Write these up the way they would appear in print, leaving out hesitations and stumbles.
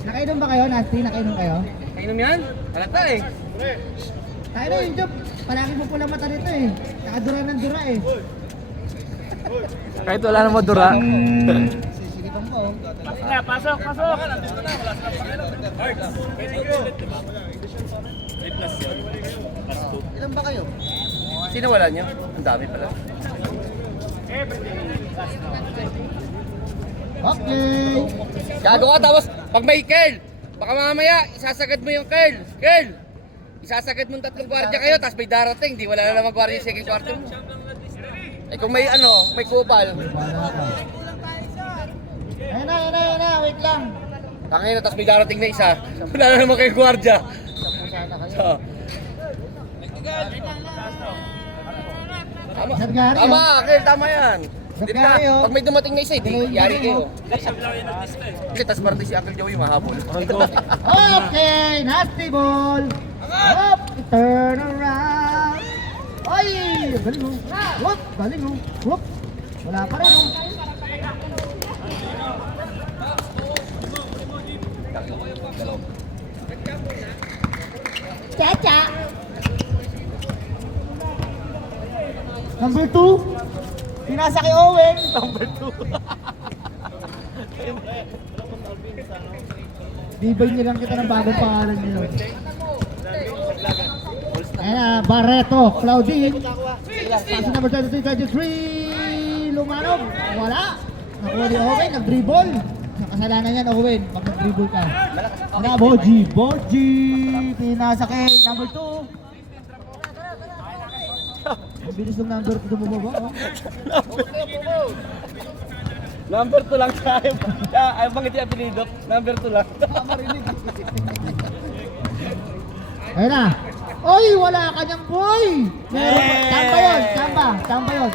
Nakainom ba kayo, Nasty? Nakainom kayo? Kainom yan? Halata eh. Tayo na yung job. Palagi mo pula mata nito eh. Nakadura ng dura eh. Kahit wala namang dura. Sisilipan po. Pasok, pasok! Ilan ba kayo? Sino wala niyo? Ang dami pala. Okay. Gago ka tapos pag may curl, baka mamaya isasagad mo yung curl. Curl! Isasagad mo 3 gwardiya kayo tapos may darating, di wala na naman gwardiya sa second quarter mo. Eh kung may ano, may kupal. Ayun na, wait lang. Tangin na tapos may darating na isa. Wala na naman kayo gwardiya. So, tama. Sargari, Tama, curl, tama yan. Di ba? Sargari, oh. Pag may dumating na isa, di Dalawa yung yari galing, kayo. Kasi tapos parang si Uncle Joey mahabol. Okay, nasty ball. Up, turn around. Ay, galing mo. Whoop, galing mo. Whoop. Wala pa rin oh. Chacha. Number 2. Pinasa kay Owen. Number 2. Bibay niyo lang kita ng bagong pangalan niyo. Ayan na, Barreto, Claudine. Paso number 23, Lumanov. Wala. Nakuha ni Owen, nag-dribble. Nakasalanan yan, Owen, pag nag-dribble ka. Wala, Boji. Pinasa kay number 2. Ang bilis ng number 2 bumaba, oh. Number 2 lang tayo. Ay, bangit yung apelido. Number 2 lang. Ayun na. Oy, wala ka niyang boy! Meron pa. Tamba yun, tamba yun.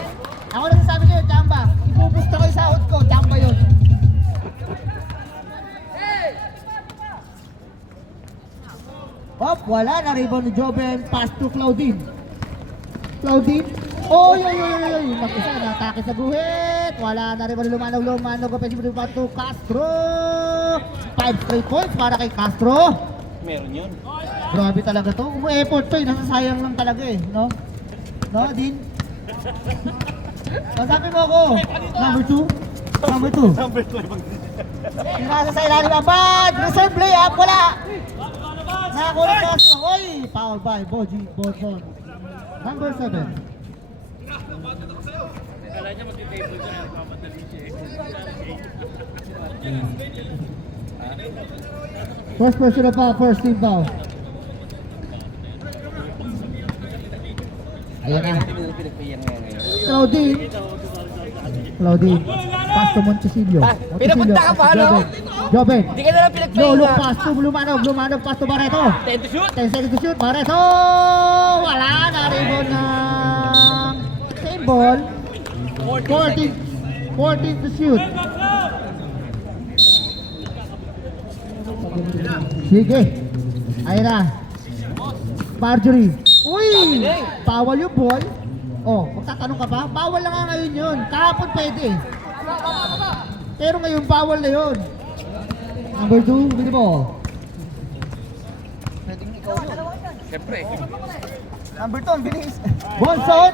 Ako lang sasabi sa'yo, tamba. Ipupusta ko yung sahod ko, tamba yun. Hop, wala na rebound ni Joven. Pass to Claudine. Claudine. Oy! Mag-isa, natake sa guhit. Wala na rebound ni Lumanog. Offensive rebound to Castro. 5 straight points para kay Castro. Meron yun. Grabe talaga to. Umu-effort to eh. Nasasayang lang talaga eh. No? No, Din? Masabi mo ako. Number 2? Number 2. Number 2. Nasa sa ilalim ang bad. Reserve layup. Wala. Nakakulit na sa. Oy! Foul by Boji Bonson. Number 7. Kala niya mag-table ko na. Nagpapadali siya eh. First person of foul. First team foul. Ayan na. Claudine. Pass to Montecillo. Pinapunta ka pa, no? Joven. Hindi ka na lang pinagpahinga. No, look pass to Lumanog. Pass to Barreto. 10 to shoot. 10 seconds to shoot. Barreto. Wala na. Rebound ng same ball. 14 to shoot. Sige. Ayan na. Marjorie. Uy! Bawal yung ball. Oh, magtatanong ka pa? Bawal na nga ngayon yun. Kahapon pwede. Pero ngayon bawal na yun. Number 2, with the ball. Siyempre. Number 2, ang bilis. Bonson.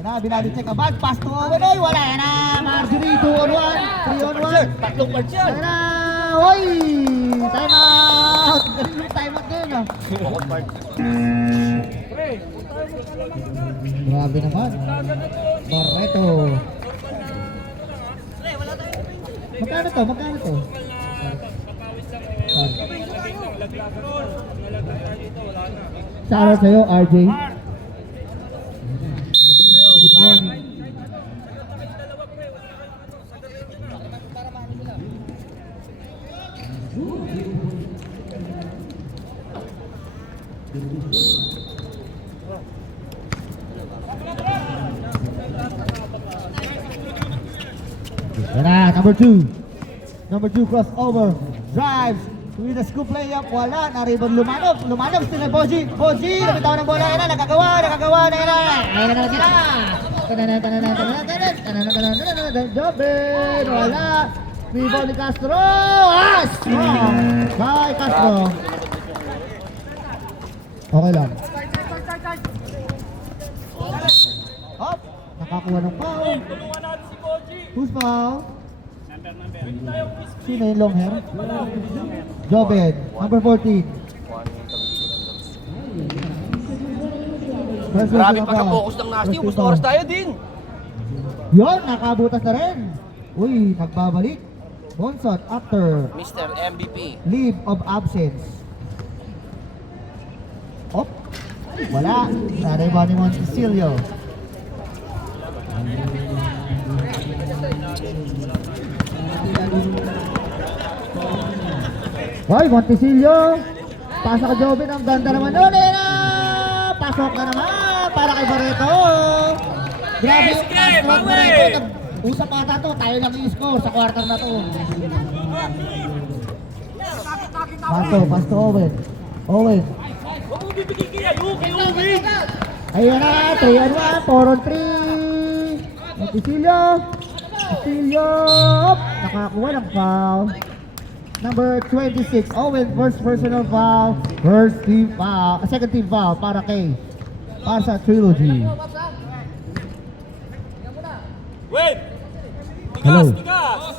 Yan na, binali-check a bad pass to Owen. Oy, wala. Yan na, Marjorie. 2 on 1. 3 on 1. Tatlong parts yan. Yan na. Oy! Time out. Galing yung time out din. Oh. Grabe naman. Barreto. Magkano to? Shoutout sa'yo, RJ. Good morning. Yan na, number 2. Number 2 crossover. Drives. With the scoop layup. Wala. Na-rebound Lumanov. Still na Boji. Nabitawan ng bola. Yan na. Nakagawa na. Yan na sila. Joben. Wala. Rebound ni Castro. As! Bye, Castro. Okay lang. Hop! Nakakuha ng foul. Who's foul? Sino yung long hair? Joben, number 14. Grabe pagka-focus ng Nasty, ubus na oras tayo din. Yun, nakabutas na rin. Uy, nagbabalik. Bonsot after Mr. MVP. leave of absence. Op. Wala. Sa rebound ni Montecillo. Hoy, Montecillo. Pasok ka, Jobin. Ang ganda naman nun. Pasok na naman. Para kay Barreto. Grabe yung Castro at Barreto. Usap ata to. Tayo lang i-score sa quarter na to. Pass to Owen. Owen. Huwag mo bibigay kaya, Yuki, Uwin! Ayan na, 3 on 1, 4 on 3. Montecillo. Montecillo. Nakakuha ng foul. Number 26, Owen, first personal foul. First team foul, second team foul para sa Trilogy. Win! Hello. Tigas, tigas!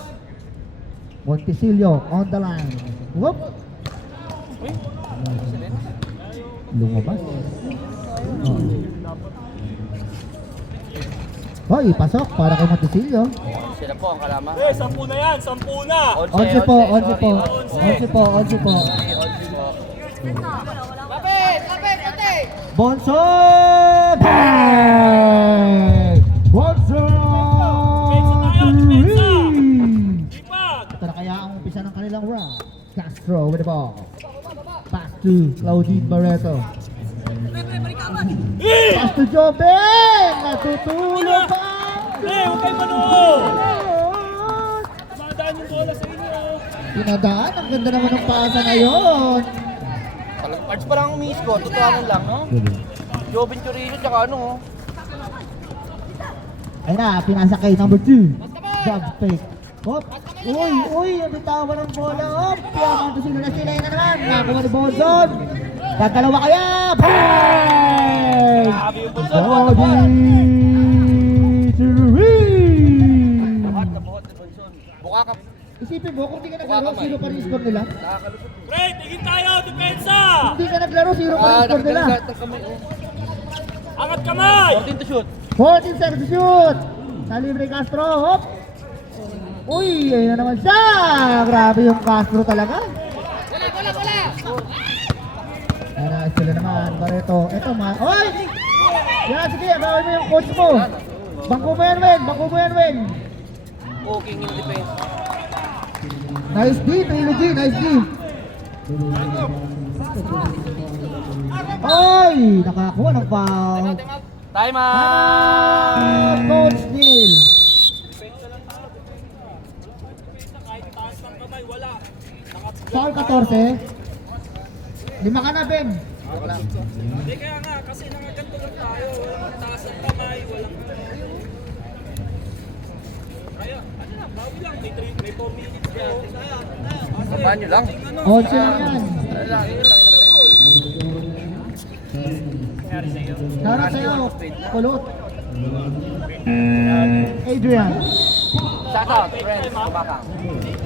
Montecillo on the line. Whoop. Lumabas. Oh. Hoy, pasok para kay Montecillo. Sila po ang kalaman. Eh, 10 na yan, 10 na! 11 po, 11 po. 11 po, 11 po. Bonso! Bang! Bonso! Lipat! Ito na kaya ang umpisa ng kanilang round. Castro with the ball. Pass to Claudine Barreto. Pass to Joben! Natutulog pa! Eh, huwag kayo manood! Madaan yung bola sa inyo! Pinadaan, ang ganda naman ng pasa ngayon. Parts pa lang ang miss ko, tutuanan lang, no? Jobin Chorizo, tsaka ano, oh. Ayun na, pinasa kay number 2. Jump fake. Hop. Uy, ang bitawan ng bola. Hop. Piyaman to sila na naman. Nakuha ni Bonzon. Tatalawa kaya. Bang! Body to the ring. Buhat na Bonson. Buka ka. Isipin mo, kung di ka naglaro, zero pa rin yung score nila. Nakakalusot. Pre, tigil tayo! Depensa! Hindi ka naglaro, zero pa rin yung score nila. Nakakalusot ng kamay, oh. Angat kamay! 14 to shoot. 14 seconds to shoot. Sa libre Castro. Hop. Uy, ayun na naman siya. Grabe yung Castro talaga. Para sila naman, Barreto. Eto, oy! Yan, sige, gawin mo yung coach mo. Bangko mo yan, Wen. Bangko mo yan, Wen. Poking in defense. Nice D, Trilogy. Nice D. Oy! Nakakuha ng foul. Time out! Coach Neil. Depensa lang tayo. Depensa kahit taas ng kamay, wala. Foul 14. Lima ka na, Ben. Hindi kaya nga, kasi nangaganto lang tayo. Walang taas ng kamay, walang... Kaya, ano na, bawi lang. May 4 minutes ka. Sabahan nyo lang. 11 na yan. Shoutout sa'yo, Kulot. Adrian. Shout out, friends. Kumakang.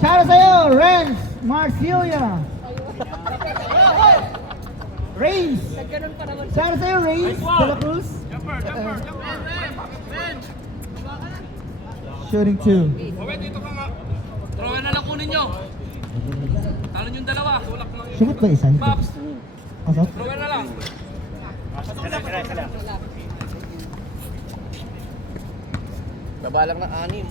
Shoutout sa'yo, Renz Marcilia. Reigns. Shoutout sa'yo, Reigns de la Cruz. Shooting 2. Owen, dito ka nga. Throwan na lang kunin nyo. Talon yung dalawa. Tulak lang yung Sumit ba isa? Paps. Pasok? Throwan na lang. Babalang ng 6.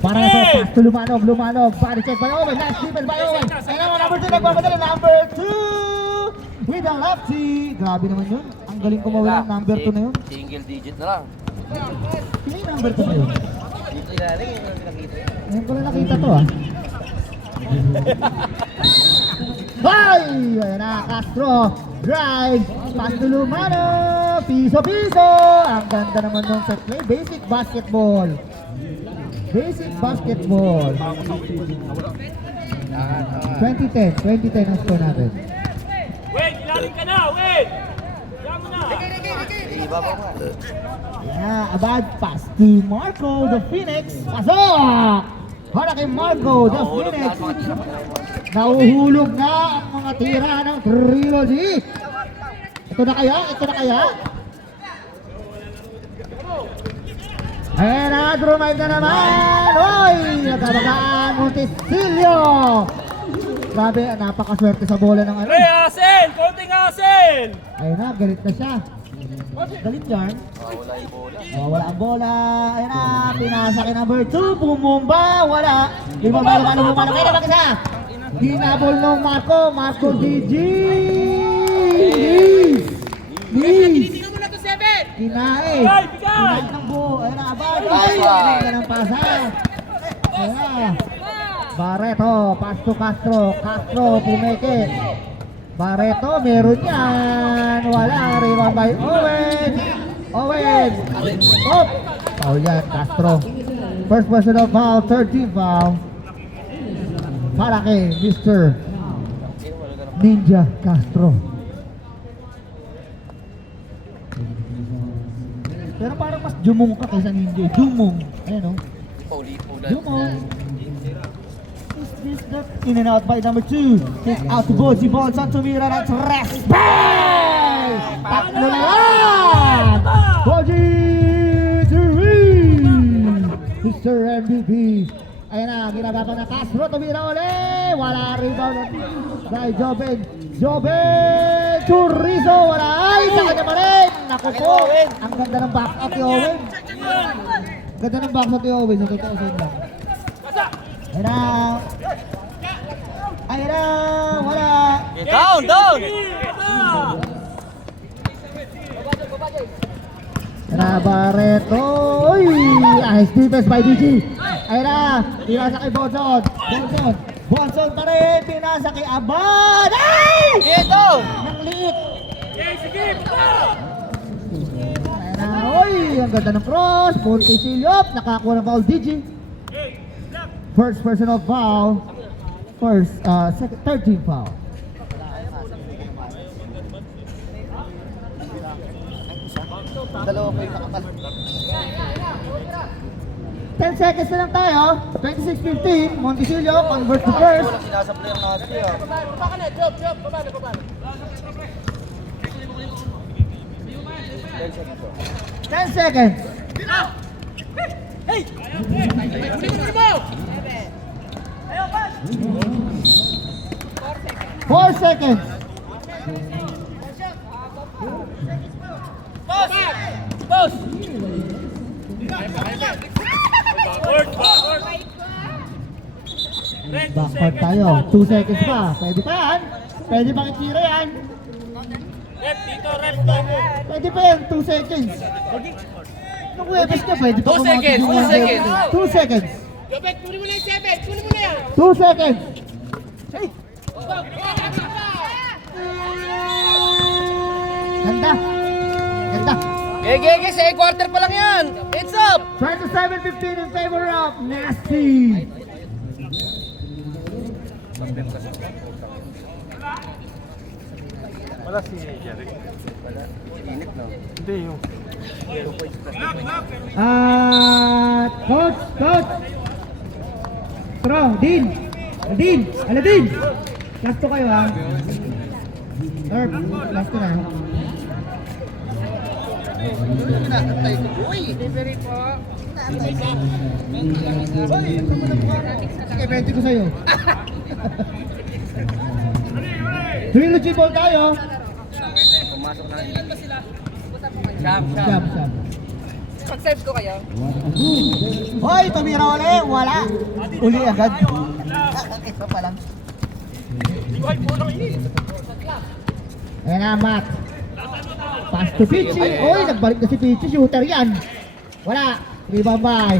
Para sa pass to Lumanog. Body check by Owen. Nice defense by Owen. And naman number 2 nagpapadala. Number 2 with the lefty. Grabe naman yun. Ang galing kumawala ng number 2 na yun. Single digit na lang. Sino yung number 2 na yun? Dito ilalim yung nakita. Ngayon ko lang nakita to ah. Bye! Ayan na, Castro. Drive. Pass to Lumanog. piso-piso. Ang ganda naman ng set play. Basic basketball. Basic basketball. 2010 ang score natin. Wait, ilalim ka na, wait! Diyan mo na! Yeah, a bad pass to Marco, the Phoenix. Pasok! Para kay Marco, the Phoenix. Nauhulog na ang mga tira ng Trilogy. Ito na kaya? Ito na kaya? Ayan na, drumive na naman. Oy! Nagkabagaan Montesilio. Grabe, napakaswerte sa bola ng ano. Pre, asin! Konting asin! Ayun na, galit na siya. Galit yan. Wala ang bola. Ayun na, pinasa kay number 2. Bumumba, wala. Di ba bumalo. Kaya naman isa. Dinabol ng Marco DG. Kinae. Kinae ng buo. Ayun na, abad. Ay, ganda ng pasa. Ayun na. Barreto, pass to Castro. Castro, pumeke. Barreto, meron yan. Wala, rebound by Owen. Op! Foul yan, Castro. First personal foul, 13 foul. Para kay Mr. Ninja Castro. Pero parang mas jumong ka kaysa Ninja. Jumong. Ayan o. Jumong. In and out by number 2. Kick out to Boji Bonson. Tumira ng tres. Bang! Tatlo na yan! Boji Turin! Mr. MVP. Ayan na, ginagawa na Castro. Tumira ulit. Wala rebound. By Joben Chorizo. Wala. Ay, sa kanya pa rin. Naku po. Ang ganda ng back up ni Owen. Ganda ng back up ni Owen. Sa totoo sa inyo. Ayan na. Ayan na. Wala. Down! Ayan na, Barreto. Uy! Nice defense by DG. Ayan na. Pinasa kay Bonson. Bonson pa rin. Pinasa kay Abad. Ay! Dito! Nang liit. Sige! Ayan na. Uy! Ang ganda ng cross. Montesilio. Nakakuha ng foul DG. First personal foul. Second, 13 foul. Dalawa pa yung nakapal. 10 seconds na lang tayo. 26-15. Montesilio convert to first. Sinasablay ang nasty ah. 10 seconds. 4 seconds. Boss! Backward tayo. 2 seconds pa. Pwede pa yan. Pwede pang itira yan. Rep dito, rep dito. Pwede pa yan. 2 seconds. Nung Webes ka, pwede pa 2 seconds, 2 seconds. 2 seconds. Jobet, kunin mo na yung 7. Kunin mo na yan. 2 seconds. Ganda. Ganda. Gege, second quarter pa lang yan. It's up! 27-15 in favor of Nasty. Wala si Jerry. Init na. Hindi yung... Coach. Dean. Aladin. Last to kayo ha. Herb, last to na. Sige, 20 ko sa'yo. Trilogy ball tayo. Sham. Siyam. Pag-serve ko kayo. Hoy, tumira ulit. Wala. Uli agad. Isa pa lang. Ayan na, Matt. Pass to Pichi. Uy, nagbalik na si Pichi. Shooter yan. Wala. Rebound by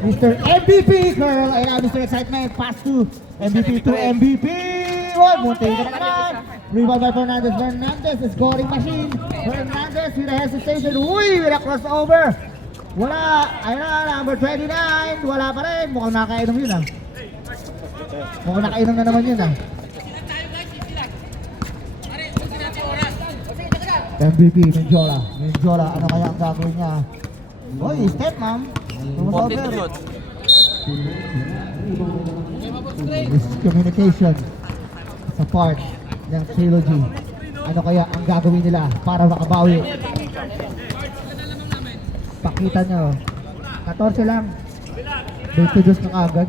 Mr. MVP Curl. Ayan na, Mr. Excitement. Pass to MVP to MVP. Uy, munti ka na naman. Rebound by Fernandez. Fernandez, the scoring machine. Fernandez with a hesitation. Uy, with a crossover. Wala. Ayun na, number 29. Wala pa rin. Mukhang nakainom yun ah. Mukhang nakainom na naman yun ah. MVP, Menjola. Menjola, ano kaya ang gagawin niya? Uy, step ma'am. Crossover. Miscommunication sa part ng trilogy. Ano kaya ang gagawin nila para makabawi? Pakita nyo. 14 lang. 22 na agad.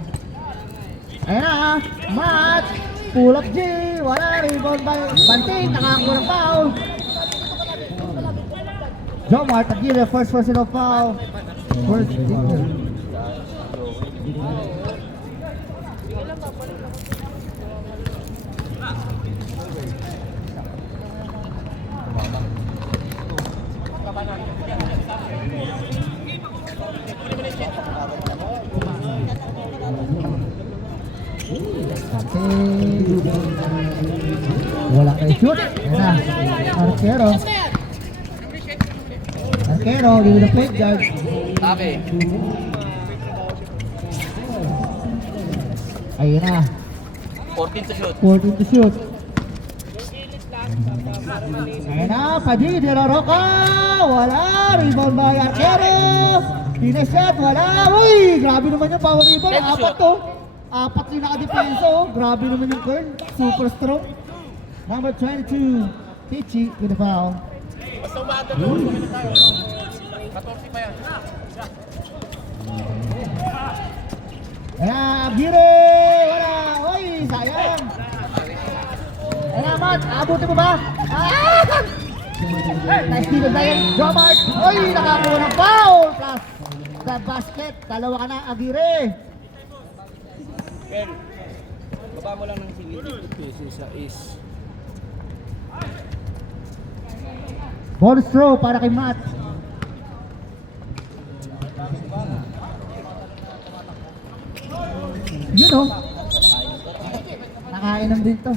Ayan na. Match. Pull up G. Wala. Rebound by Banting. Nakakuha ng foul. Jomar Taguila, first personal foul. First team. Wala kayo shoot. Ayan na. Arquero. Arquero, give the point guard. Okay. Ayan na. 14 to shoot. 14 to shoot. Ayan na, Padi, De La Roca. Wala. Rebound by Arquero. Pinashot, wala. Uy, grabe naman yung power rebound. Apat to. Apat yung nakadepensa oh. Grabe naman yung curl. Super strong. Number 22, Pichi with the foul. Basta umaga doon. 14 pa yan. Ayan, Aguirre! Wala! Uy, sayang! Ayan, Matt, abutin mo ba? Ah! Nice steal of Zion, Jomart! Uy, nakakuha ng foul! Plus the basket. Dalawa ka na, Aguirre! Ken, baba mo lang ng singit. Sa is. Bonus throw para kay Matt. Yun oh. Nakainom din to.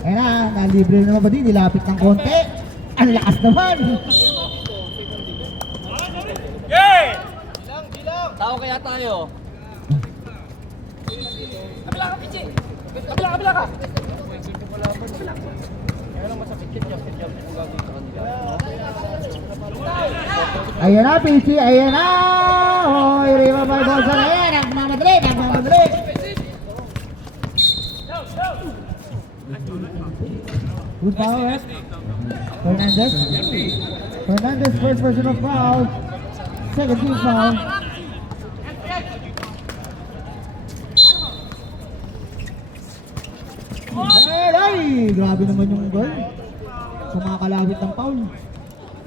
Ayan na, nalibre naman ba din, nilapit ng konti. Ang lakas naman. Tao kaya tayo. Ayan na, Pichi, ayan na. Hoy, Riva Barbosa na yan. Nagmamadali, nagmamadali. Good foul, right? Fernandez. Fernandez, first personal foul. Second team foul. Ay, grabe naman yung goal. Kumakalawit ng foul.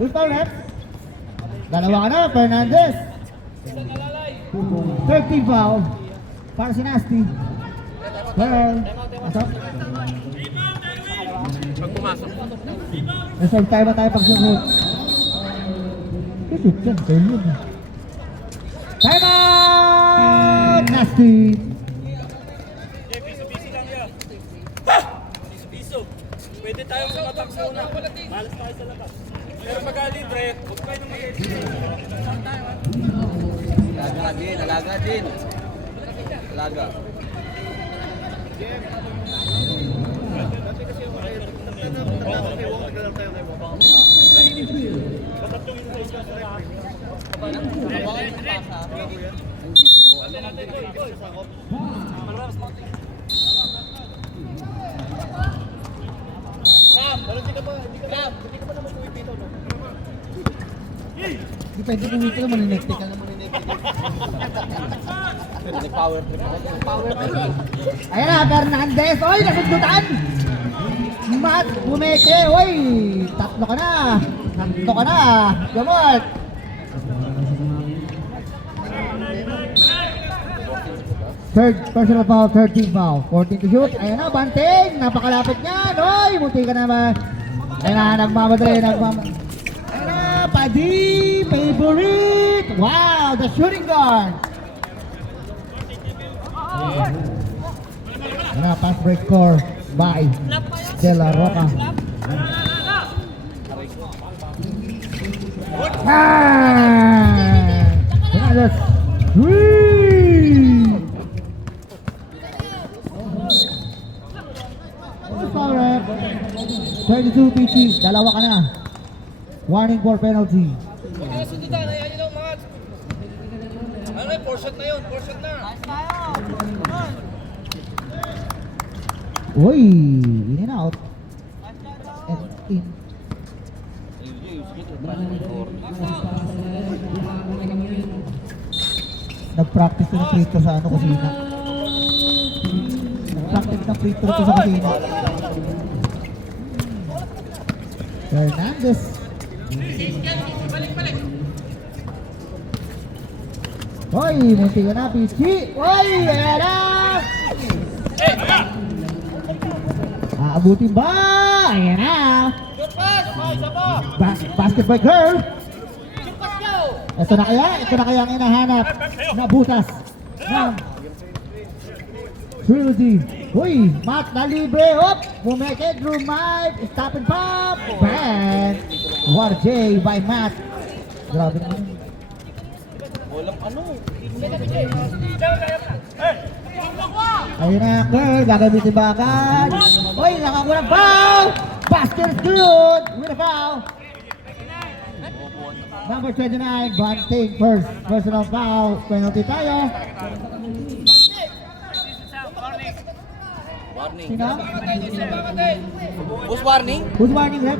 Good foul, right? Dalawa ka na, Fernandez. Third team foul. Para si Nasty. Well, asok. Pag pumasok. Reserve tayo ba tayo pag sumunod? Shoot yan, fail yun. Time out! Nasty! Pwede tayong sumatak sa una. Malas tayo sa labas. Pero magaling, Dre. Huwag kayo nung Alaga din, alaga din. Alaga. Di pwede kumito na maninektik ka na maninektik. Power trip. Power trip. Ayan na, Fernandez. Oy, nasugdutan! Matt, bumeke. Oy, tatlo ka na. Tatlo ka na. Gamot. Third personal foul, third team foul. 14 to shoot. Ayan na, Banting. Napakalapit niyan. Oy, munti ka naman. Ayan na, nagmamadali. Ayan na, Paddy. Favorite. Wow, the shooting guard. Ayan na, pass break score by De La Roca. That's three. Foul rep. 32 PG. Dalawa ka na. Warning for penalty. Mga sundutan, ayan yun ang mga... Ano yun, 4 shot na yun, 4 shot na. Uy, in and out. And in. Nag-practice ko ng free throw sa kusina. Nag-practice ng free throw ko sa kusina. Fernandez. Hoy, munti ka na, Pichi. Hoy, ayan na! Aabutin ba? Ayan na! Basketball girl! Ito na kaya ang hinahanap na butas ng Trilogy. Uy, Matt na libre. Hop! Bumeke, Drew Mike. Stop and pop. Bang! War J by Matt. Grabe naman. Ayun na, girl. Gagamitin ba agad? Uy, nakakulang foul! Basket is good! With a foul. Number 29, Banting first. Personal foul. Penalty tayo. Warning. Sino? Who's warning? Who's warning, rep?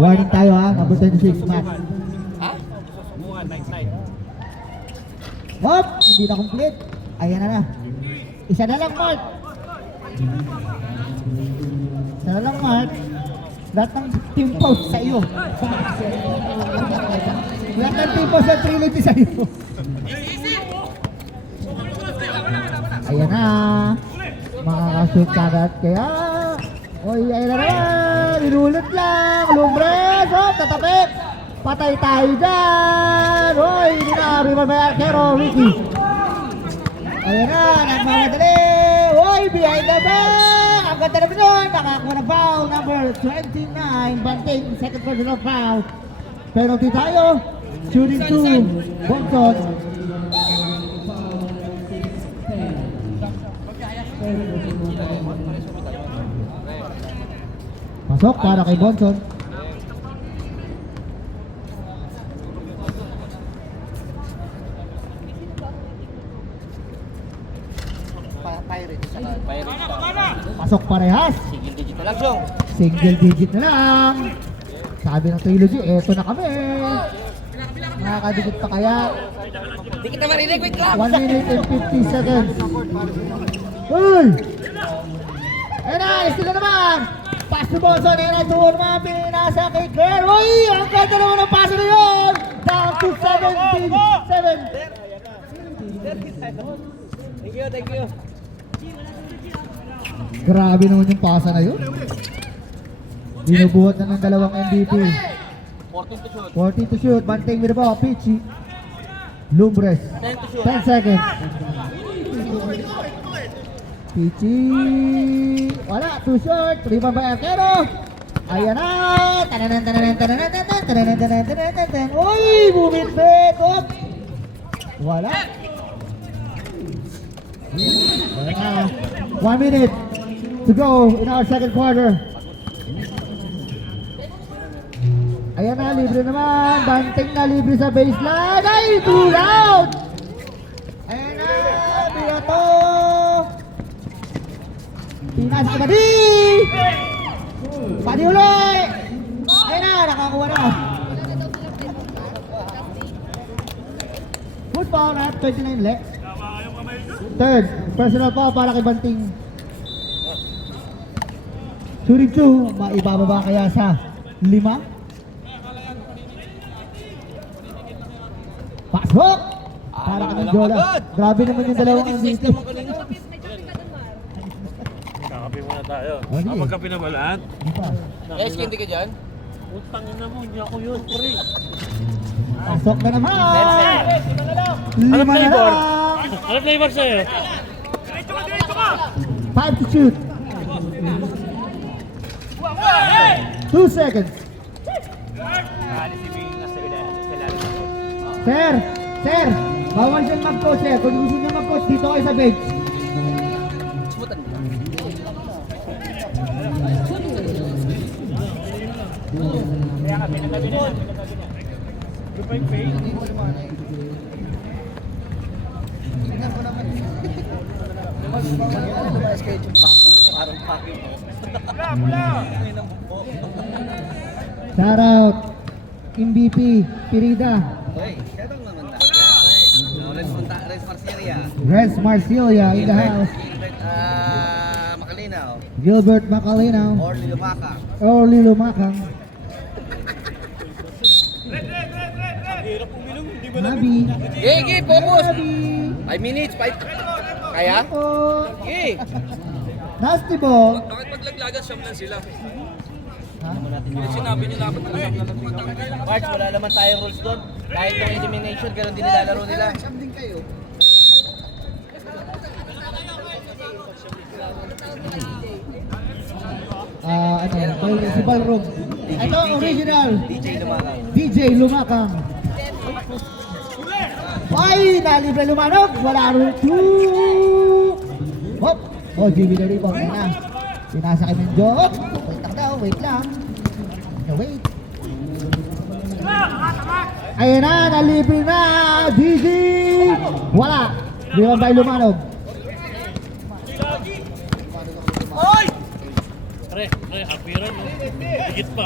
Warning tayo ha. Number 26, Matt. Ha? Hop! Hindi na complete. Ayan na. Isa na lang, Mark. Isa na lang, Mark. Lahat ng team post sa iyo. Lahat ng team post sa Trinity sa iyo. Ayan na. Makakashoot kagad. Kaya, oy, ayan na naman. Inulot lang. Lumbres. Hop, tatapik. Patay tayo dyan. Oy, hindi na. River by Arquero, Ricky. Ayan na, nagmamadali. Oy, behind the back. Ang ganda naman nun. Nakakuha ng foul. Number 29, Banting. Second personal foul. Penalty tayo. Shooting 2. Bonson. Pasok para kay Bonson. Pasok parehas. Single digit na lang, Jong. Single digit na lang. Sabi ng Trilogy, eto na kami. Nakakadikit pa kaya. Hindi kita marinig, wait lang. 1 minute and 50 seconds. Uy! Ayan na, isti na naman. Pass to Bonson, ayan na, doon mga pinasa kay Claire. Uy! Ang ganda naman ang pass na yun. Down to 17. 7. Thank you. Grabe naman yung pasa na yun. Binubuhat na ng dalawang MVP. 14 to shoot. 40 to shoot. Banting with the ball. Pichi. Lumbres. 10 to shoot. 10 seconds. Pichi. Wala. Too short. Rebound by Arquero. Ayan na. Tananan. Uy! Bumipit. Wala. Ayan na. 1 minute to go in our second quarter. Ayan na, libre naman. Banting na libre sa baseline. Ay, too loud! Ayan na, Biato! Pinas ka Badi! Badi ulit! Ayan na, nakakuha na. Good foul na, 29 left. Third, personal foul para kay Banting. Shooting 2, maibababa kaya sa 5? Hop! Para ka ng Jola. Grabe naman yung dalawang MVP. Kakape muna tayo. Oh, sige. Magkape na ba lahat? Di pa. Guys, hindi ka dyan? Utangin na mo, hindi ako yun, pre. Pasok na naman! Ano 5 na flavor? lang! Ano flavor sa'yo? 5 to shoot. 2 seconds. Sir, bawal siyang mag-coach eh. Kung gusto niya mag-coach, dito kayo sa bench. Sumutan mo. Shout out, MVP, Pirida, Res Marcilia in the house, Makalinaw. Gilbert Macalinaw, Orly Lumaka. Orly Lumakang, Nabi, Gigi, focus! Nabi, 5 minutes, 5. Kaya? po, Gigi! Nasty Ball, Bakit paglaglagan siyam lang sila? ha? Sinabi niyo dapat na siyam lang. March, wala naman tayong rules doon. Kahit yung elimination, gano'n din nilalaro nila. Si Balrog. Ito, original, DJ Lumaka. DJ Lumakang. Ay, nalibre Lumanog, wala rin. Hop! Oh, GB na rin po. Ayan na. Pinasa kay Menjo. Hop! Wait lang daw, wait lang. Wait. Ayan na, nalibre na. GG! Wala. Di ba ba Lumanog? Pre, apiran mo. Higit pa,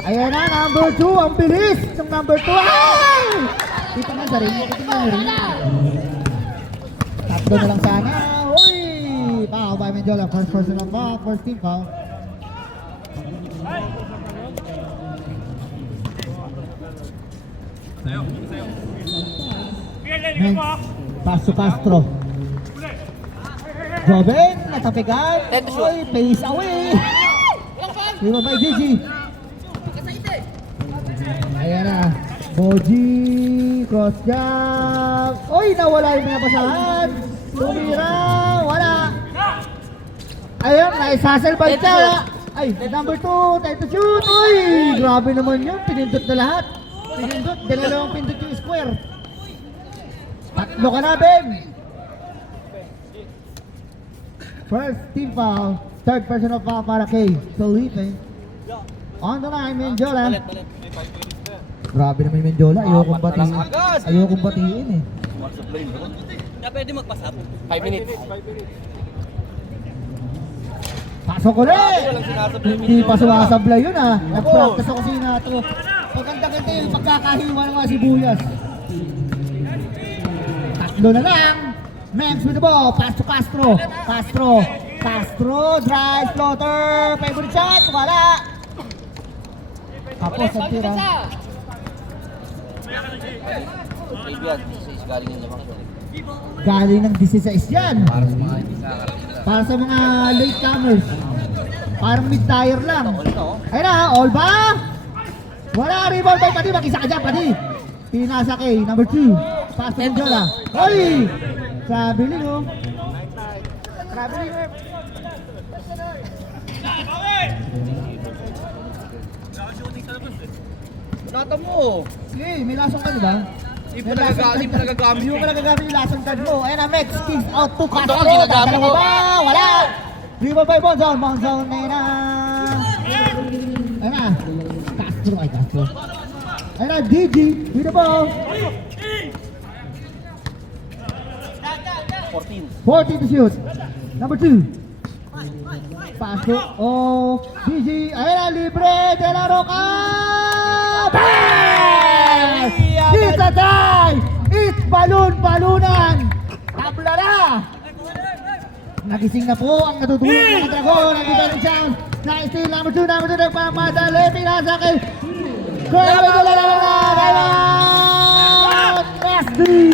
Ayan na, number 2. Ang bilis ng number 2. Ay! Dito na sa ring. Dito na ring. Tatlo na lang sana. Uy! Foul by Menjola. First personal foul. First team foul. Next, Paso Castro. Joven, natapigan. Uy, pace away. Di ba ba, Gigi? Ayan na. Boji, cross jump. Uy, nawala yung mga pasahan. Tumira, wala. Ayun, naisasel ba siya? Ay, number 2, time to shoot. Uy, grabe naman yun. Pinindot na lahat. Pinindot, dalawang pindot yung square. Tatlo ka na, Ben. First team foul. Third personal foul para kay Felipe. On the line, Menjola. Grabe naman yung Menjola. Ayokong batiin. Ayokong batiin eh. Pwede magpasap. 5 minutes. Pasok ulit! Hindi pa sumasablay yun ah. Nag-practice ako kasi na ito. Maganda-ganda yung pagkakahiwa ng mga sibuyas. Tatlo na lang. Mems with the ball. Pass to Castro. Castro. Drive. Floater. Favorite shot. Wala. Tapos ang tira. Galing ng 16 yan. Para sa mga latecomers. Parang mid-tire lang. Ayun na, all ba? Wala, rebound by Padi. Mag-isa ka dyan, Padi. Pinasa kay number 2. Pass to Menjola. Oy! Traveling oh. Traveling oh. Nata mo. Sige, may lasong ka diba? Hindi pa nagagamit. Hindi mo nagagamit yung lasong card mo. Ayun na, Mex. Kicks out to Castro. Ito ang ginagamit Dalawa ko. ba? Wala! Rebound by Bonzone. Bonzone na yun na. Ayun na. Castro. Ay, Castro. Ayun na, DG. With the ball. 14 to shoot. Number 2. Pasok. Oh, DG. Ayun na, libre. De La Roca. Bang! It's a tie! It's balunan! Tabla na! Nagising na po ang natutulog ng mga Dragon. Nandito rin siya. Nice steal, number 2, nagpapadali. Pinasa kay Nasty!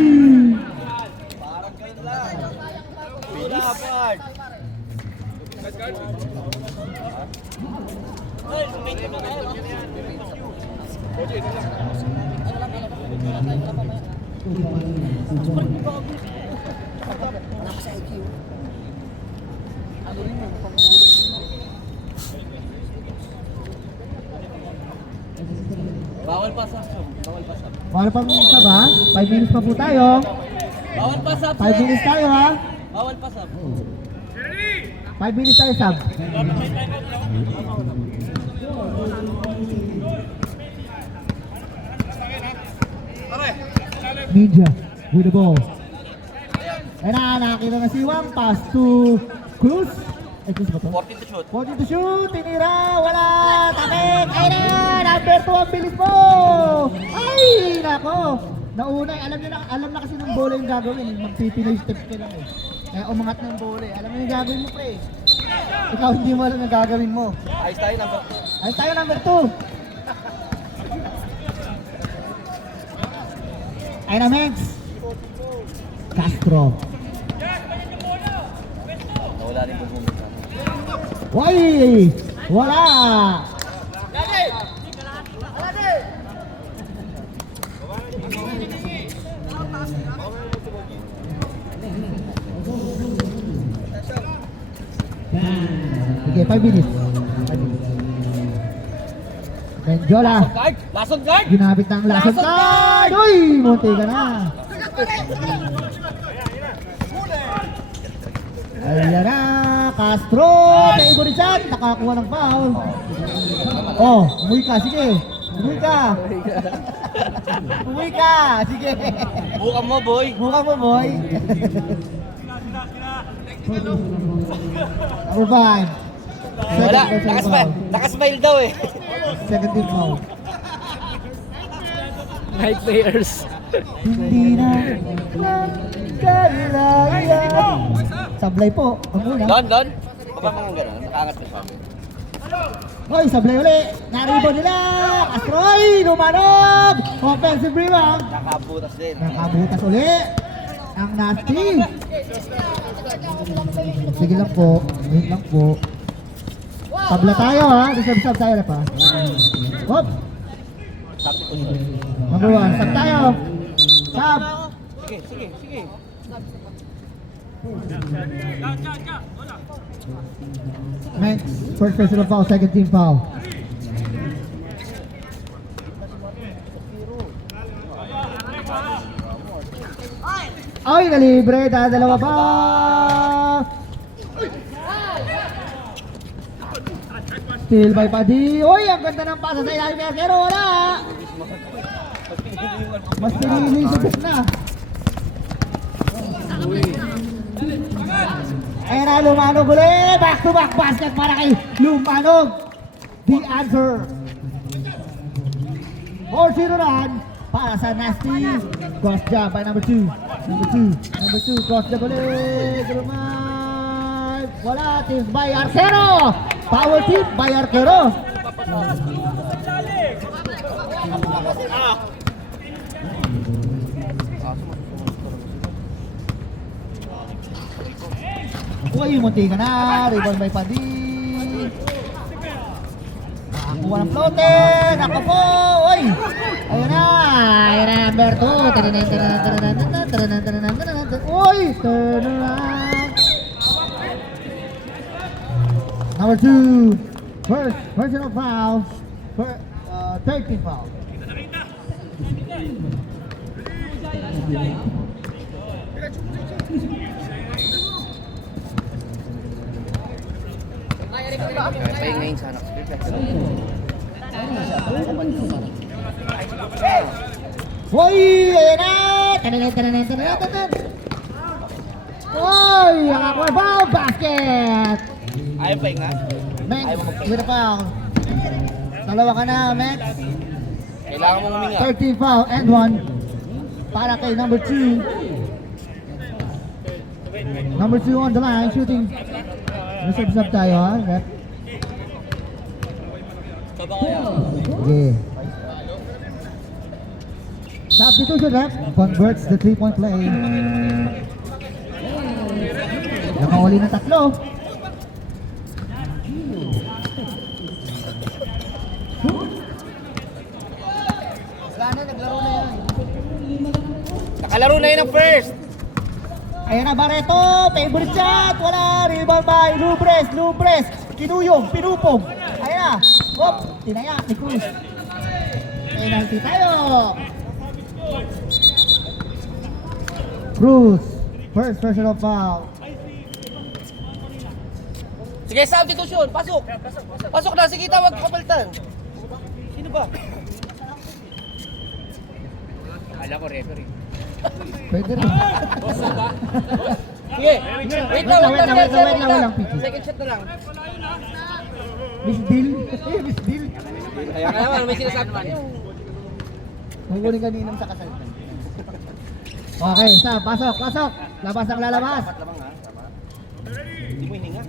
Bawal pasap. Bawal pasap. Bawal pang isa ba? 5 minutes pa po tayo. Bawal pasap. 5 minutes tayo ha. Bawal pasap. 5 minutes tayo sub. Ninja with the ball. Ayun na, nakakita na si Wang. Pass to Cruz. Ay, Cruz ba to? 14 to shoot. 40 to shoot, tinira, wala, tapik, ayun na, number 2 ang bilis mo! Ay, nako! Nauna, alam na kasi ng bola yung gagawin, magpipinoy step ka lang eh. Kaya umangat ng bola eh, alam mo yung gagawin mo pre. Ikaw hindi mo alam yung gagawin mo. Ayos tayo number. Ay tayo number 2. Ayun na, Mengs. Castro. Nawala rin po bumita. Why? Wala! Sige, 5 minutes. 5 minutes. Benjola. Guard! Lason guard! Ginamit ng lason card! Uy! Munti ka na! Ayan na! Castro! Favorite dyan! Nakakuha ng foul! Oh! Umuwi ka! Sige! Umuwi ka! Umuwi ka! Sige! Bukan mo, boy! Mukha mo, boy! Number 5. Wala! Nakasmile daw eh! Second team foul. Night players. Hindi na kalaya. Sablay po. Ang una. Don! Baba mga gano'n, nakaangat ka siya. Hoy, sablay uli. Naribo nila. Astroy, lumanog. Offensive rebound. Nakabutas din. Nakabutas uli. Ang nasty. Sige lang po. Wait lang po. Tabla tayo ha. Reserve tayo na pa. Hop. Number 1. Sub tayo. Sub. Sige. Mengs, first personal foul, second team foul. Ay, nalibre, dalawa pa. Still by Padi. Uy, ang ganda ng pasa sa ilalim niya, pero wala. Mas pinili sa na. Ayan na, Lumanog ulit. Back to back basket para kay Lumanog. The answer. 4-0 run para sa Nasty. Cross job by number 2. Number 2. Cross job ulit. Lumay. Wala. Team by Arcero. Power tip by Arcero. Uy, munti ka na. Rebound by Padi. Nakakuha ng floater. Ako po. Uy. Ayun na. Ayun na. Number 2. Uy. Turn around. Number 2. First personal foul. Third team foul. Pahinga ngayon sana. Uy! Ayun na. Uy! Nakakuha foul. Basket. Ayaw pa nga. Max, with a foul. Dalawa ka na, Max. Kailangan mong huminga. 13 foul and 1 para kay number 2. Number 2 on the line, shooting. Reserve sub tayo ha, rep. Okay. Substitution rep converts the 3-point play. Nakauli ng 3. Wala na, naglaro na yan. Nakalaro na yun ang first. Ayan na Barreto, favorite shot, wala, rebound by Lubres, kinuyong, pinupong. Ayan na, hop, tinaya ni Cruz. Penalty tayo. Cruz, first personal foul. Sige, substitution. Pasok. Pasok na. Sige, tawag kapalitan. Sino ba? Akala ko referee. Pwede rin. Sige. Wait lang. Wait lang, Pichi. Second shot na lang. Miss Bill. Miss Bill. Kaya nga naman, may sinasabi pa niyo. Maguling kaninang sa kasal. Okay, pasok. Labas ang lalabas. Lamang ha, tama. Hindi mo hininga.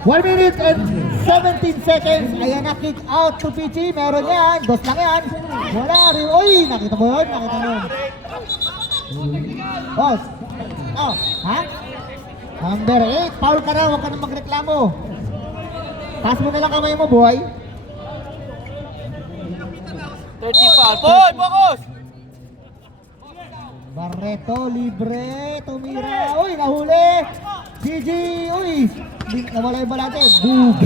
1 minute and 17 seconds. Ayan na, kick out to Pichi. Meron yan. Dos lang yan. Wala rin. Uy, nakita mo yun? Boss. Oh, ha? Number 8. Foul ka na. Huwag ka na magreklamo. Pass mo na lang kamay mo, boy. 30 foul. Boy, focus! Barreto, libre. Tumira. Uy, nahuli. GG. Uy, nawala yung balate. Boog.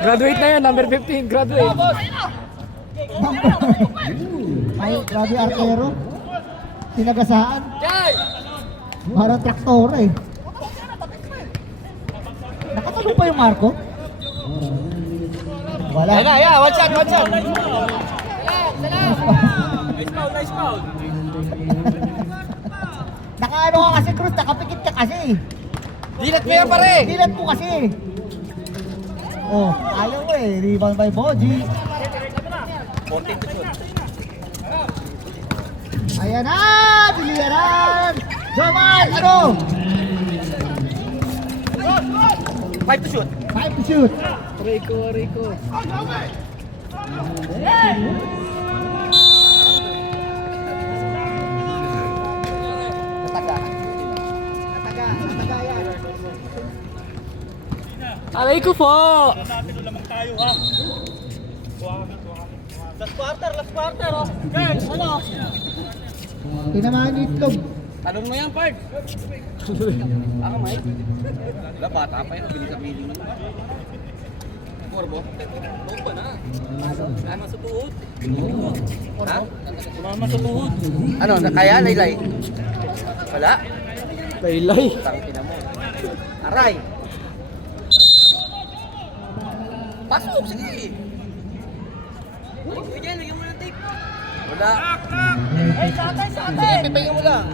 Graduate na yan, number 15, graduate. Ay, grabe arquero. Tinagasaan. Parang traktora eh. Nakatalong pa yung Marco? Wala. Ayan, one shot. Nice foul. Nakaano ka kasi Cruz, nakapikit ka kasi. Dilat mo yan pare. Dilat mo kasi. Oh, ayaw mo eh. Rebound by Boji. 14 to shoot. Ayan na! Biliran! Jomal! Ano? 5 to shoot. 5 to shoot. Rico. Alay ko po! Last quarter, oh. Girls, ano? Tinamaan yung itlog. Tanong mo yan, Pard. Ako, Mike. Wala, bata pa yun. Bilis sa feeling naman. Corbo? Corbo na. Sumama sa tuhod. Ha? Sumama sa tuhod. Ano, kaya, Laylay? Wala? Laylay. Tangina mo. Aray! Pasok, sige! Lagyan mo ng tape. Wala. Ay, satay! Sige, pipingin mo lang.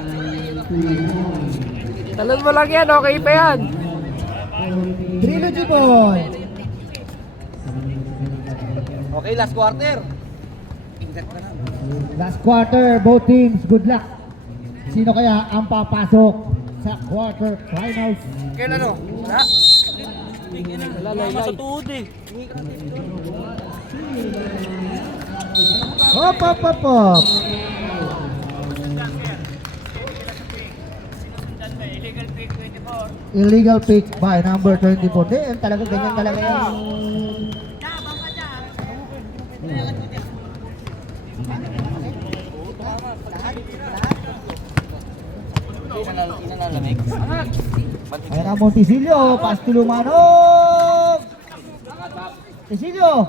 Talan mo lang yan, okay pa yan. Trilogy boy. Okay, last quarter. Ingat ka na. Last quarter, both teams, good luck. Sino kaya ang papasok sa quarter finals? Kailan ano? Wala? Wala, Laylay. Sa tuhod eh. Hop. Illegal pick by number 24. Di, talaga ganyan talaga yan. Inanalamig. Ayan ang Montisilio, pass to Lumanog. Montisilio.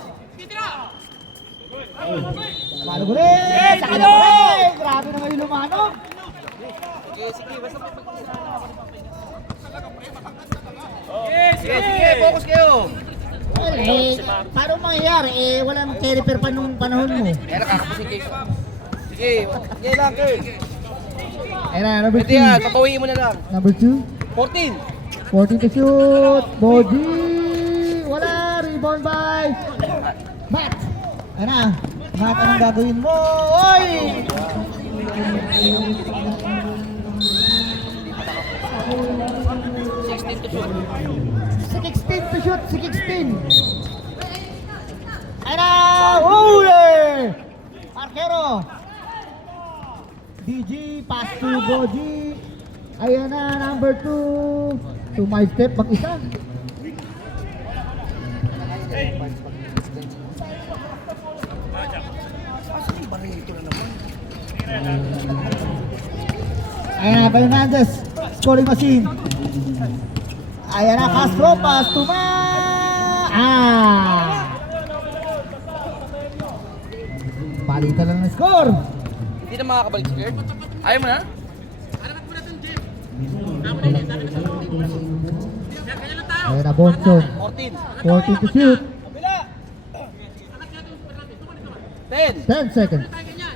Lumanog ulit. Saka na ulit. Grabe naman yung Lumanog. Sige, basta Sige, focus kayo. Well, paano mangyayari? Walang carry-pair pa nung panahon mo. Kaya nakakapusin kayo. Sige, sige lang, Kirk. Ayan na, number Pwede yan, 2. papawiin mo na lang. Number 2. 14. 14 to shoot. Boji. Wala. Rebound by Matt. Ayan na. Lahat anong gagawin mo? Oy! 16 to shoot, 16. Ay na! Huli! Arquero! DG, pass to Boji. Ayan na, number 2. To my step, mag-isa. Ayan na, Fernandez. Scoring machine. Ayan na, Castro, pass to Palitan lang ng score. Hindi na makakabalik si Kurt. Ayaw mo na? Ayan na, Bonson. 14. 14 to shoot. 10. 10 seconds. Ayan na!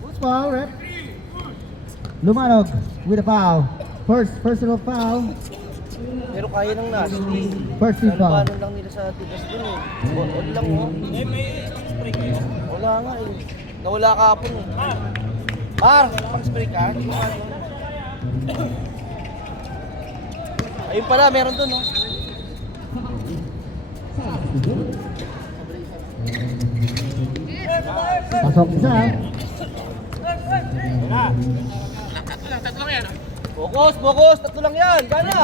Who's foul, rep? Lumanog with a foul. First personal foul. Pero kaya ng nasty. First team foul. Paano lang nila sa tigas dun eh. All lang oh. Wala nga eh. Nawala kahapon eh. Par, pag-spray ka. Ayun pala, meron dun oh. Pasok isa. Tatlo lang yan. Focus, focus. Tatlo lang yan. Gana.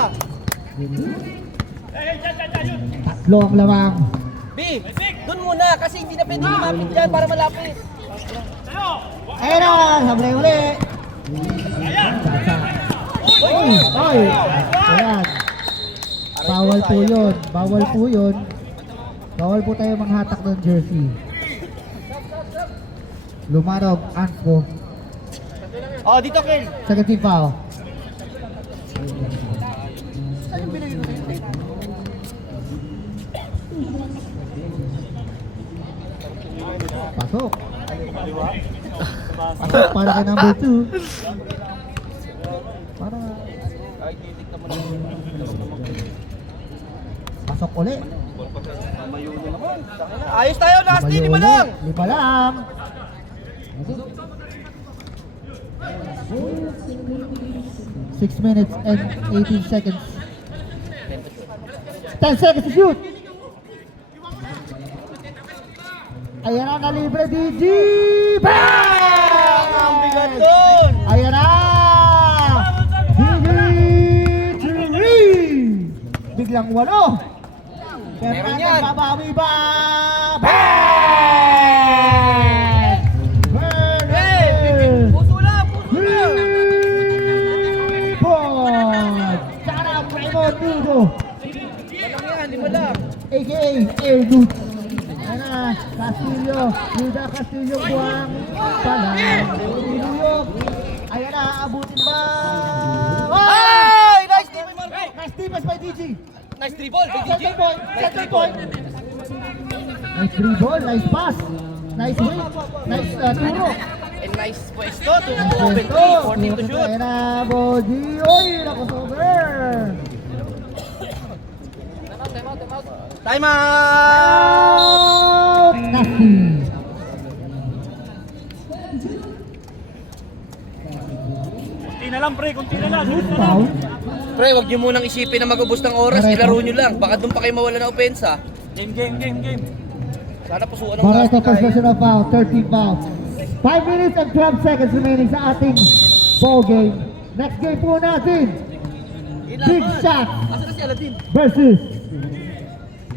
Tatlo ang lamang. B, dun muna kasi hindi na pwede lumapit dyan para malapit. Ayan na! Sablay uli! Oy! Oy! Ayan. Bawal po yun. Bawal po yun. Bawal po tayo manghatak ng jersey. Lumanog, Anko. Oh, dito Kel. Second team foul. Pasok. Pasok para kay number 2. Para Ay, titignan mo na. pasok uli. Mayuno naman. Ayos tayo, last team, lima lang. Lima lang. 6 minutes and 18 seconds. 10 seconds to shoot. Ayan na, nalibre DG! Bang! Ang bigat doon. Ayan na! DG! 3! Biglang 8. Meron yan. Babawi ba? Bang! Bang! Puso lang, puso lang. 3 points! Sarap, Raymond Dugo! Walang yan, lima lang. AKA Air Boots. Ayan na, Castillo, Luda Castillo buwang pala. Castillo, ayan na, abutin ba? Ay! Nice team, Marco. Nice defense by DG. Nice dribble, by DJ. Center point, Nice center dribble. point. Nice dribble, nice pass. Nice win, nice turo. And nice pwesto, to Nice open pwesto. 3, 14 to shoot. Ayan na, Boji. Oy, nakusover. Time out! Out! Nasty. Kunti na lang, pre. Kunti na lang. Foul. Pre, wag niyo munang isipin na mag-ubos ng oras, ilaro niyo lang. Baka doon pa kayo mawala ng opensa. Game. Sana pusuan ng Barreto last first guy. personal foul, 13 foul. 5 minutes and 12 seconds remaining sa ating ball game. Next game po natin, Big Shot Asa na si Aladin? versus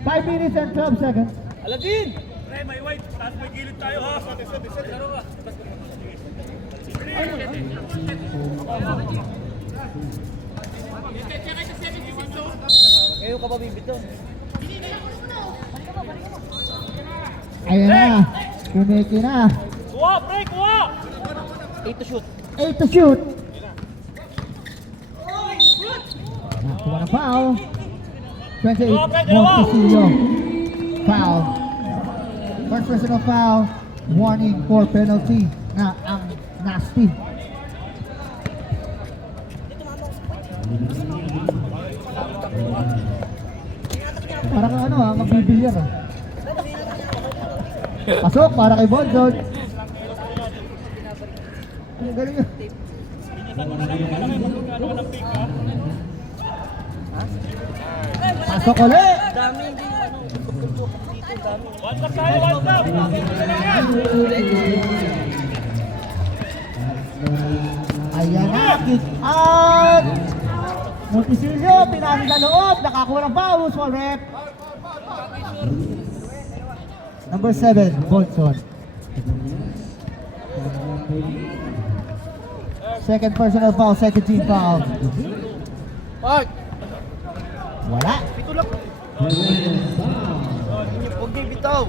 5 minutes and 12 seconds. Aladin! Pre, may white. Tapos may gilid tayo, ha? Laro ka. Ngayon ka ba bibito? Ayan na, kumiki na. Kuha, pre. Kuha! 8 to shoot. 8 to shoot. Nakuha na foul. 28, Montesillo. Foul. First personal foul. Warning for penalty na ang nasty. ano ha, magbibilyar ha. Pasok para kay Bonzon. Ang galing yun. Pasok ulit. One tap tayo, one tap. Ayan na, kick out. Montisilio, pinasok sa loob, nakakuha ng foul, small rep. Number 7, Bonson. Second personal foul, second team foul. Park! Wala. Huwag niyo bitaw.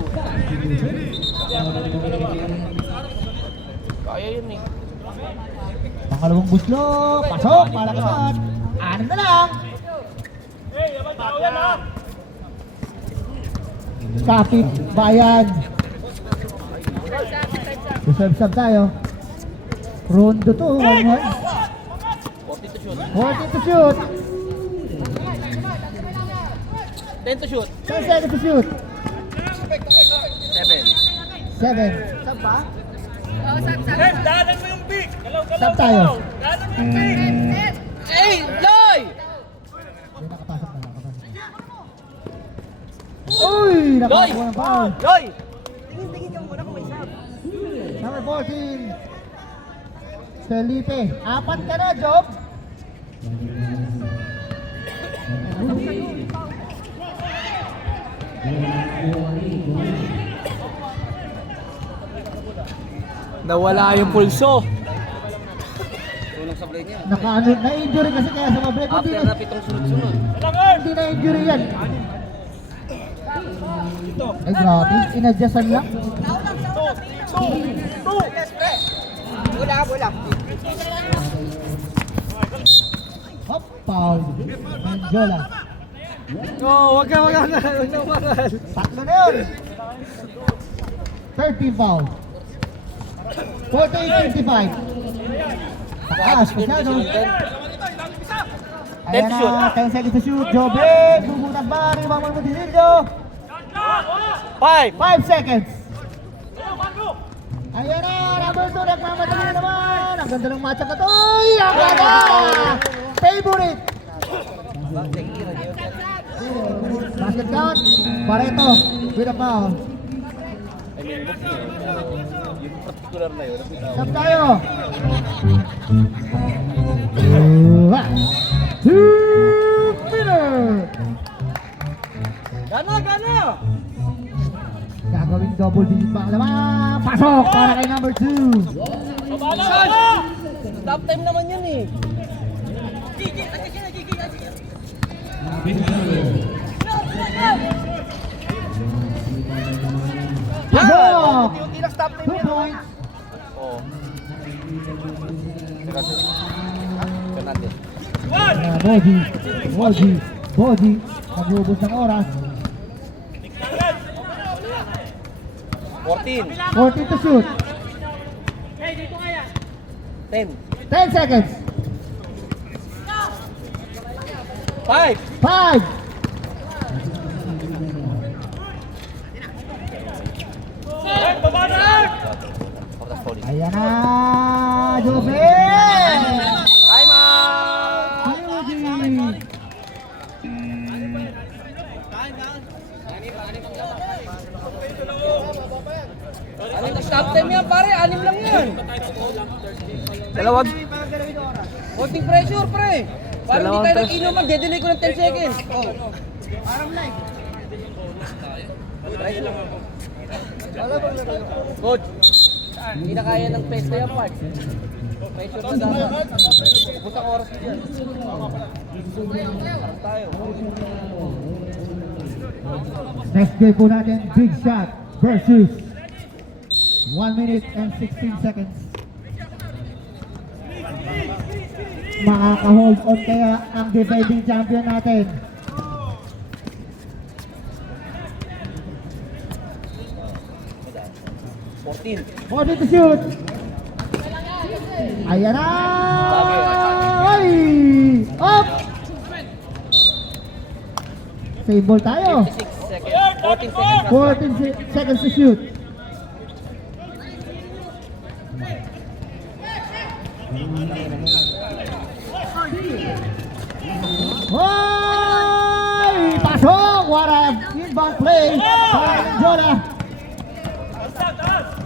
Kaya yun eh. Pangalawang buslo, pasok, para kapat. 6 na lang. Hey, yaman tao yan ha. Kapit, bayan. Reserve-sub tayo. Rondo to, 1-1. 40 to shoot. 14 to shoot. 10 to shoot. 10 seconds to shoot. 7. 7. Sub ba? Hey, daanan mo yung pick. Galaw-galaw. Sub tayo. Daanan mo yung pick. Hey, Loy! Hindi, nakapasok na, nakapasok na. Uy! Nakakuha ng foul. Loy! Number 14. Felipe. 4 ka na, Job. Nawala yung pulso. Tulong sablay niya. Na-injury kasi kaya sa mabrek. After na 7 sunod-sunod. Hindi na-injury yan. Ay, grabe. Inadjustan lang. Hop, foul. Menjola. Wag ka umangal. Tatlo na yun. Third team foul. 48-55. Takas, masyado. Ayan na, 10 seconds to shoot. Jobe, bubutag ba? Ribang mo din dito. 5 seconds. Ayan na, number 2, nagmamadali na naman. Ang ganda ng matchup na to. Uy, ang ganda! Favorite. Basket count. Pareto, with a foul. Yung particular na yun. Stop tayo. 2-winner. Gana! Gagawing double digit pa ang laman. Pasok para kay number 2. Stop time naman yun eh. Pasok! Hindi na stop 2 points. Oo. Fernandez. Body. Nag-uubos ng oras. 14. 14 to shoot. 10. 10 seconds. 5. 5. Hey, baba na lang. Ayan na, Jobe! Time out! Beauty! Stop time yan pare, 6 lang yan. Dalawag. Konting pressure pre. Para hindi tayo nag-inuman, dedelay ko ng 10 seconds. Oh. Parang live. Coach, hindi na kaya ng pace na yan part. Pressure na dapat. Ubus ang oras ko dyan. Parang tayo. Next game po natin, Big Shot versus 1 minute and 16 seconds. Makaka-hold on kaya ang defending champion natin. Body to shoot. Ayan na! Ay! Up! Same ball tayo. 56 seconds. 14 seconds. 14 seconds to shoot. Hoy! Pasok! What a inbound play! Para ng Jola.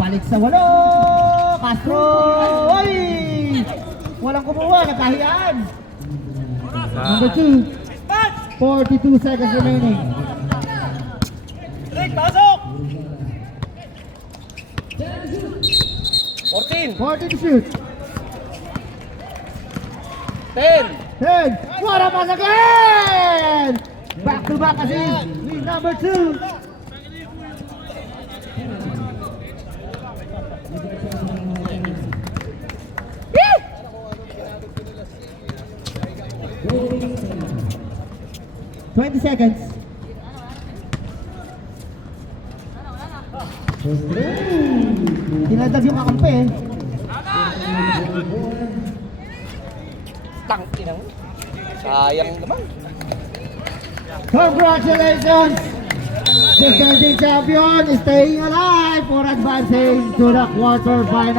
Balik sa walo! Castro! Hoy! Walang kumuha, nagkahiyaan. Number 2. 42 seconds remaining. Rick, pasok! 14, 40 to shoot. 10, 10. What a pass again! Back to back assist with number 2. Woo! 20 seconds. Tinadag yung kakampi eh. tangkinang. Sayang naman. Congratulations! Defending champion is staying alive for advancing to the quarterfinals.